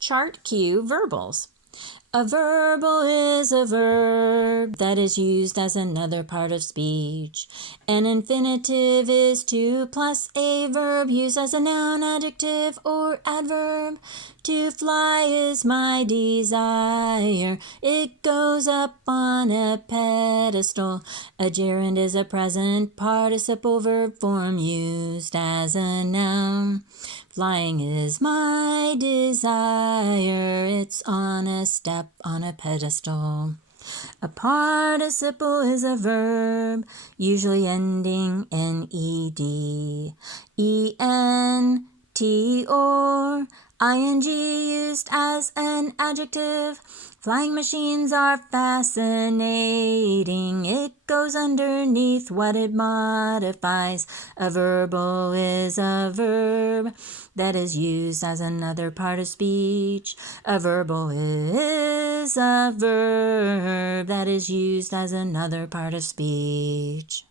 Chart Q verbals. A verbal is a verb that is used as another part of speech. An infinitive is to plus a verb used as a noun, adjective, or adverb. To fly is my desire. It goes up on a pedestal. A gerund is a present participle verb form used as a noun. Flying is my desire. It's on a step on a pedestal. A participle is a verb, usually ending N-E-D, E-N-T or ing used as an adjective. Flying machines are fascinating. It goes underneath what it modifies. A verbal is a verb that is used as another part of speech. A verbal is a verb that is used as another part of speech.